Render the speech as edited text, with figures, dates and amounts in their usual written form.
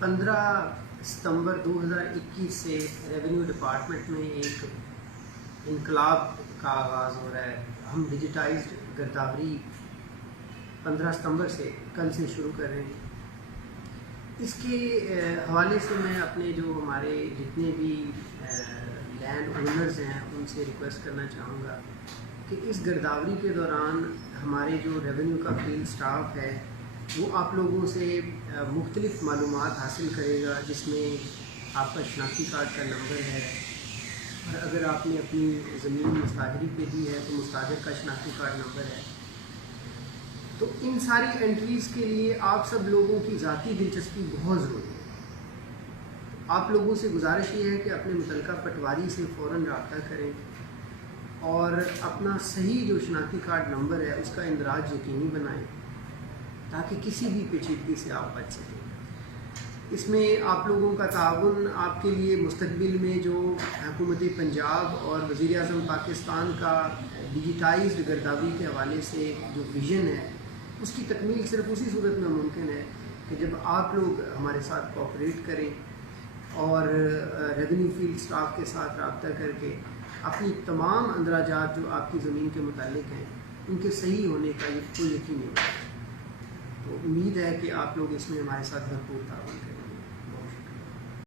15 ستمبر 2021 سے revenue department میں ایک انقلاب کا آغاز ہو رہا ہے۔ ہم ڈیجیٹائزڈ گرداوری 15 ستمبر سے کل سے شروع کر رہے ہیں۔ اس کے حوالے سے میں اپنے جو ہمارے جتنے بھی لینڈ اونرز ہیں ان سے ریکویسٹ کرنا چاہوں گا کہ اس گرداوری کے دوران ہمارے جو ریونیو کا فیلڈ سٹاف ہے وہ آپ لوگوں سے مختلف معلومات حاصل کرے گا، جس میں آپ کا شناختی کارڈ کا نمبر ہے، اور اگر آپ نے اپنی زمین مستاجری پہ دی ہے تو مستاجر کا شناختی کارڈ نمبر ہے۔ تو ان ساری انٹریز کے لیے آپ سب لوگوں کی ذاتی دلچسپی بہت ضروری ہے۔ آپ لوگوں سے گزارش یہ ہے کہ اپنے متعلقہ پٹواری سے فوراً رابطہ کریں اور اپنا صحیح جو شناختی کارڈ نمبر ہے اس کا اندراج یقینی بنائیں تاکہ کسی بھی پیچیدگی سے آپ بچ سکیں۔ اس میں آپ لوگوں کا تعاون آپ کے لیے مستقبل میں جو حکومت پنجاب اور وزیر اعظم پاکستان کا ڈیجیٹائزڈ گرداوری کے حوالے سے جو ویژن ہے اس کی تکمیل صرف اسی صورت میں ممکن ہے کہ جب آپ لوگ ہمارے ساتھ کوآپریٹ کریں اور ریونیو فیلڈ سٹاف کے ساتھ رابطہ کر کے اپنی تمام اندراجات جو آپ کی زمین کے متعلق ہیں ان کے صحیح ہونے کا کوئی یقین نہیں ہوتا۔ تو امید ہے کہ آپ لوگ اس میں ہمارے ساتھ بھرپور تعاون کریں۔